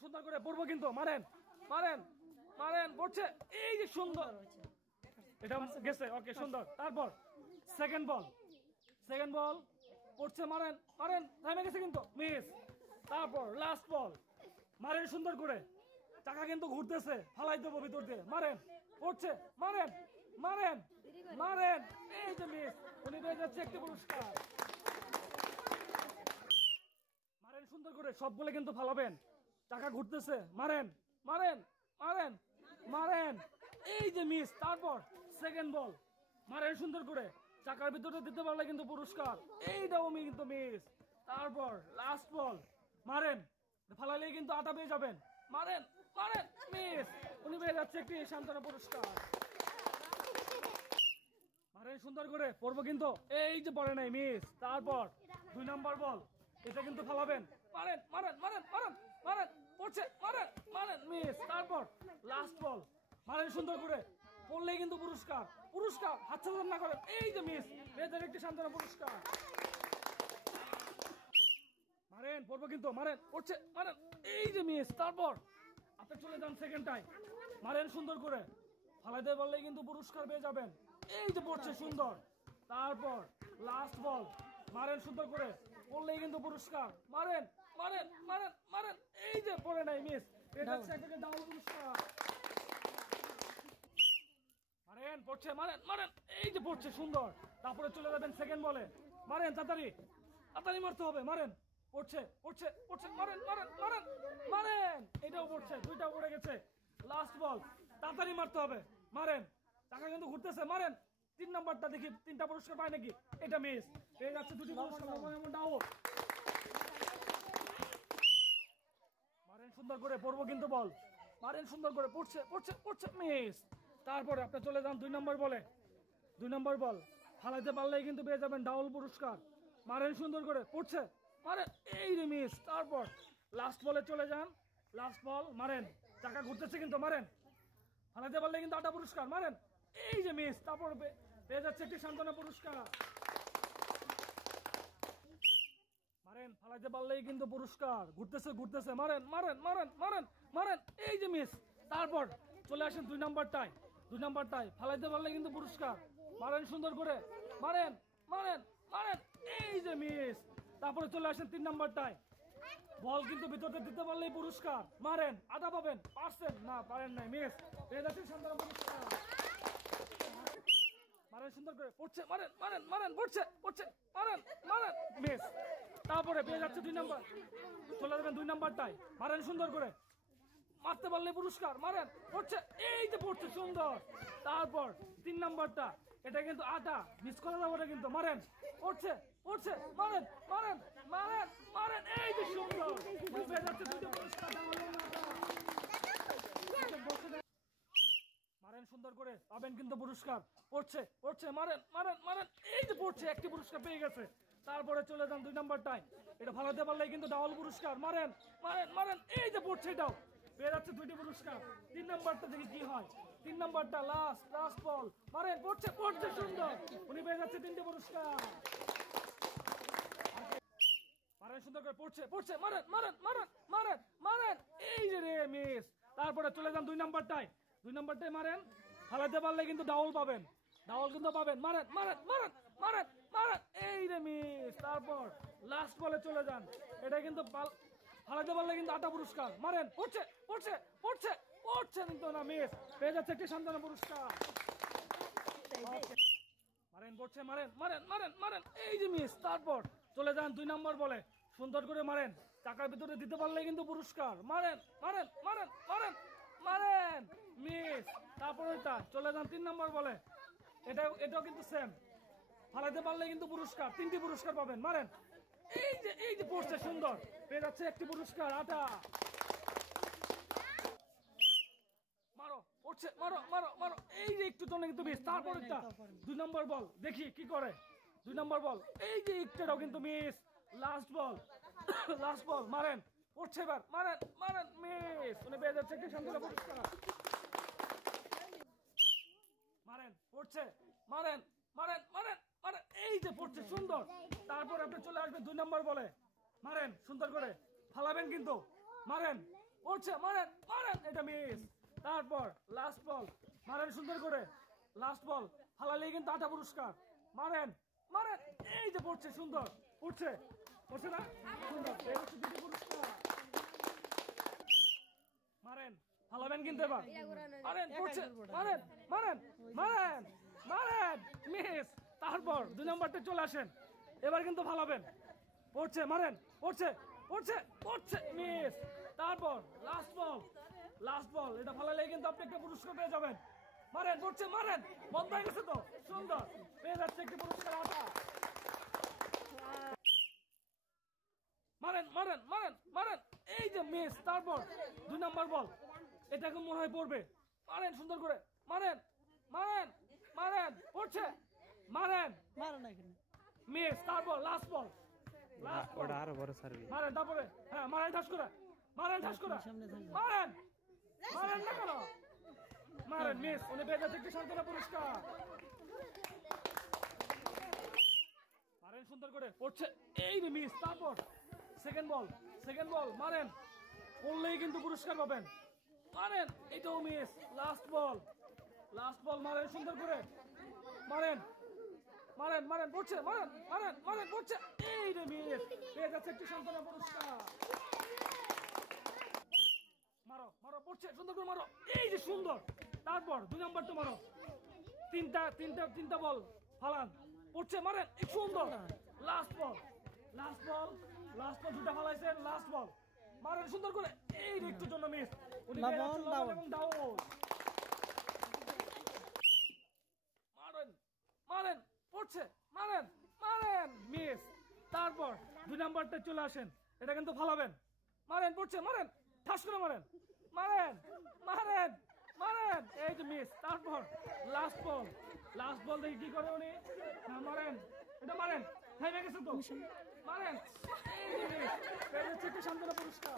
সুন্দর করে পড়বো কিন্তু মারেন মারেন মারেন পড়ছে এই যে সুন্দর এটা গেছে ওকে সুন্দর তারপর সেকেন্ড বল পড়ছে মারেন মারেন থেমে গেছে কিন্তু মিস তারপর লাস্ট বল মারেন সুন্দর করে চাকা কিন্তু ঘুরতেছে ফালাই দেবো ভিতর দিয়ে মারেন পড়ছে মারেন মারেন মারেন এই যে মিস উনি পেয়ে যাচ্ছে একটি পুরস্কার মারেন সুন্দর করে সবগুলো কিন্তু ফালাবেন চাকা ঘুরতেছে মারেন মারেন মারেন মারেন এই যে মিস তারপর সেকেন্ড বল মারেন সুন্দর করে চাকার ভিতরে দিতে পারলে কিন্তু পুরস্কার এইটাও কিন্তু মিস তারপর লাস্ট বল মারেন ফালাইলে কিন্তু আটা পেয়ে যাবেন মারেন মারেন মিস উনি পেয়ে যাচ্ছে একটি সান্ত্বনা পুরস্কার মারেন সুন্দর করে পড়বো কিন্তু এই যে পড়ে নাই মিস তারপর 2 নম্বর বল এটা কিন্তু ফালাবেন মারেন মারেন মারেন মারেন মারেন পড়ছে মারেন মারেন মিস তারপর লাস্ট বল মারেন সুন্দর করে পড়লেই কিন্তু পুরস্কার পুরস্কার হাতছাড়া না করেন এই যে মিস বেদের একটি সান্ত্বনা পুরস্কার মারেন পড়বো কিন্তু মারেন পড়ছে মারেন এই যে মিস তারপর আপনি চলে যান সেকেন্ড টাইম মারেন সুন্দর করে ফালাইতে বললেই কিন্তু পুরস্কার পেয়ে যাবেন এই যে পড়ছে সুন্দর তারপর লাস্ট বল মারেন সুন্দর করে পড়লেই কিন্তু পুরস্কার মারেন মারেন মারেন মারেন এই যে পড়ে নাই মিস এটা হচ্ছে একটা ডাবল পুরস্কার মারেন পড়ছে মারেন মারেন এই যে পড়ছে সুন্দর তারপরে চলে যাবেন সেকেন্ড বলে মারেন তাড়াতাড়ি তাড়াতাড়ি মারতে হবে মারেন পড়ছে পড়ছে পড়ছে মারেন মারেন মারেন মারেন এটাও পড়ছে দুইটাও পড়ে গেছে লাস্ট বল তাড়াতাড়ি মারতে হবে মারেন টাকা কিন্তু ঘুরতেছে মারেন 3 নাম্বারটা দেখি 3টা পুরস্কার পায় নাকি এটা মিস পেয়ে যাচ্ছে 2টি পুরস্কার ডাউন মারেন সুন্দর করে পড়বো কিন্তু বল মারেন সুন্দর করে পড়ছে পড়ছে পড়ছে মিস তারপরে আপনি চলে যান 2 নম্বর বলে 2 নম্বর বল ফালাইতে পারলেই কিন্তু পেয়ে যাবেন ডাবল পুরস্কার মারেন সুন্দর করে পড়ছে মারেন এই রে মিস তারপর লাস্ট বলে চলে যান লাস্ট বল মারেন চাকা ঘুরতেছে কিন্তু মারেন ফালাইতে পারলে কিন্তু 8টা পুরস্কার মারেন এই যে মিস তারপর পেয়ে যাচ্ছে একটি সান্ত্বনা পুরস্কার মারেন ফালাইতে পারলেই কিন্তু পুরস্কার ঘুরতেছে ঘুরতেছে মারেন মারেন মারেন মারেন মারেন এই যে মিস তারপর চলে আসেন 2 নাম্বারটায় 2 নাম্বারটায় ফালাইতে পারলে কিন্তু পুরস্কার মারেন সুন্দর করে মারেন মারেন মারেন এই যে মিস তারপরে চলে আসেন 3 নাম্বারটায় বল কিন্তু ভিতরে দিতে পারলেই পুরস্কার মারেন আটা পাবেন পারছেন না পারেন নাই মিস পেয়ে যাচ্ছেন সান্ত্বনা পুরস্কার মারেন সুন্দর করে পড়ছে মারেন মারেন মারেন পড়ছে পড়ছে মারেন মারেন মিস তারপরে পেয়ে যাচ্ছে 2 নাম্বার চলে যাবেন 2 নাম্বারটায় মারেন সুন্দর করে মারতে পারলে পুরস্কার মারেন পড়ছে এই যে পড়ছে সুন্দর তারপর 3 নাম্বারটা এটা কিন্তু আটা মিস করা যাবে না কিন্তু মারেন পড়ছে পড়ছে মারেন মারেন মারেন মারেন এই যে সুন্দর পেয়ে যাচ্ছে 2টি পুরস্কার মারেন সুন্দর করে পাবেন কিন্তু পুরস্কার পড়ছে পড়ছে মারেন মারেন মারেন এই যে পড়ছে একটি পুরস্কার পেয়ে গেছে তারপরে চলে যান 2 নাম্বারটায় এটা ফালাতে পারলেই কিন্তু ডাবল পুরস্কার মারেন মারেন মারেন এই যে পড়ছে এটাও পেয়ে যাচ্ছে 2টি পুরস্কার 3 নাম্বারটা দেখি কি হয় 3 নাম্বারটা লাস্ট বল মারেন পড়ছে পড়ছে সুন্দর উনি পেয়ে যাচ্ছে 3টি পুরস্কার মারেন সুন্দর করে পড়ছে পড়ছে মারেন মারেন মারেন মারেন মারেন এই যে রে মিস তারপরে চলে যান 2 নাম্বারটায় 2 নাম্বারটায় মারেন ফালাতে পারলে কিন্তু ডাবল পাবেন ডাবল কিন্তু পাবেন মারেন মারেন মারেন মারেন মারেন এই রে মিস তারপর লাস্ট বলে চলে যান এটা কিন্তু ফালাতে পারলে কিন্তু 8টা পুরস্কার মারেন পড়ছে পড়ছে পড়ছে পড়ছে কিন্তু না মিস পেয়ে যাচ্ছে একটি সান্ত্বনা পুরস্কার মারেন পড়ছে মারেন মারেন মারেন মারেন এই যে মিস তারপর চলে যান 2 নম্বর বলে সুন্দর করে মারেন চাকার ভিতরে দিতে পারলে কিন্তু পুরস্কার মারেন মারেন মারেন মারেন মারেন মিস তারপর এটা চলে যান 3 নম্বর বলে এটাও কিন্তু সেম ফালাতে পারলে কিন্তু পুরস্কার 3টি পুরস্কার পাবেন মারেন এই যে পড়ছে সুন্দর পেয়ে যাচ্ছে একটি পুরস্কার আটা মারো পড়ছে মারো মারো মারো এই যে একটু জন্য কিন্তু মিস তারপর এটা 2 নম্বর বল দেখি কি করে 2 নম্বর বল এই যে একটাও কিন্তু মিস লাস্ট বল মারেন পড়ছে এবার মারেন মারেন মিস উনি পেয়ে যাচ্ছে একটি সান্ত্বনা পুরস্কার মারেন পড়ছে মারেন মারেন মারেন মারেন এই যে পড়ছে সুন্দর তারপর আপনি চলে আসবেন 2 নম্বর বলে মারেন সুন্দর করে ফালাবেন কিন্তু মারেন পড়ছে মারেন মারেন, এটা মিস। তারপর লাস্ট বল, মারেন সুন্দর করে, লাস্ট বল ফালালেই কিন্তু 8টা পুরস্কার। মারেন মারেন, এই যে পড়ছে, সুন্দর পড়ছে, পড়ছে না সুন্দর, এই হচ্ছে 2টি পুরস্কার। মারেন ফালাবেন কিন্তু এবার, মারেন পড়ছে, মারেন মারেন মারেন মারেন, মিস। তারপর 2 নম্বরটা চলে আসেন, এবার কিন্তু ফালাবেন, পড়ছে মারেন, পড়ছে পড়ছে পড়ছে, মিস। তারপর লাস্ট বল, এটা ফালালেই কিন্তু আপনি একটা পুরস্কার পেয়ে যাবেন। মারেন পড়ছে, মারেন, বন্ধ হয়ে গেছে তো, সুন্দর, পেয়ে যাচ্ছে একটি পুরস্কার, 8টা। মারেন মারেন মারেন মারেন, এই যে মিস। তারপর 2 নম্বর বল, এটাকে মনে হয় পড়বে, মারেন সুন্দর করে, মারেন মারেন মারেন, পড়ছে, মারেন মিস। তারপর লাস্ট বল, ওটা আরো বড় সার্ভিস। মারেন, তারপরে হ্যাঁ মারেন ঠাস করে, মারেন ঠাস করে, মারেন মারেন না কেন, মারেন, মিস। উনি পেয়ে যাচ্ছে একটি সান্ত্বনা পুরস্কার। মারেন সুন্দর করে, পড়ছে, এই যে মিস। তারপর সেকেন্ড বল, মারেন, পড়লেই কিন্তু পুরস্কার পাবেন, মারেন, এটাও মিস। লাস্ট বল, মারেন সুন্দর করে, মারেন মারেন মারেন, পড়ছে, মারেন মারেন মারেন, পড়ছে, এই যে মিস। পেয়ে যাচ্ছে একটি সান্ত্বনা পুরস্কার। মারো মারো, পড়ছে, সুন্দর করে মারো, এই যে সুন্দর। তারপর 2 নম্বরটা মারো, তিনটা বল ফালান, পড়ছে, মারেন, এই সুন্দর। লাস্ট বল 2টা ফালাইছেন, লাস্ট বল, মারেন সুন্দর করে, এই যে একটু জন্য মিস। উনি ডাউন, মারেন মারেন, পড়ছে, মারেন মারেন, মিস। তারপর 2 নম্বরটা চলে আসেন, এটা কিন্তু ফালাবেন, মারেন, পড়ছে, মারেন, ঠাস করে মারেন, মারেন মারেন মারেন, এই যে মিস। তারপর লাস্ট বল দেখি কি করে উনি, হ্যাঁ মারেন, এটা মারেন, হয়ে গেছে তো, মারেন, এই যে মিস। পেয়ে যাচ্ছে একটি সান্ত্বনা পুরস্কার।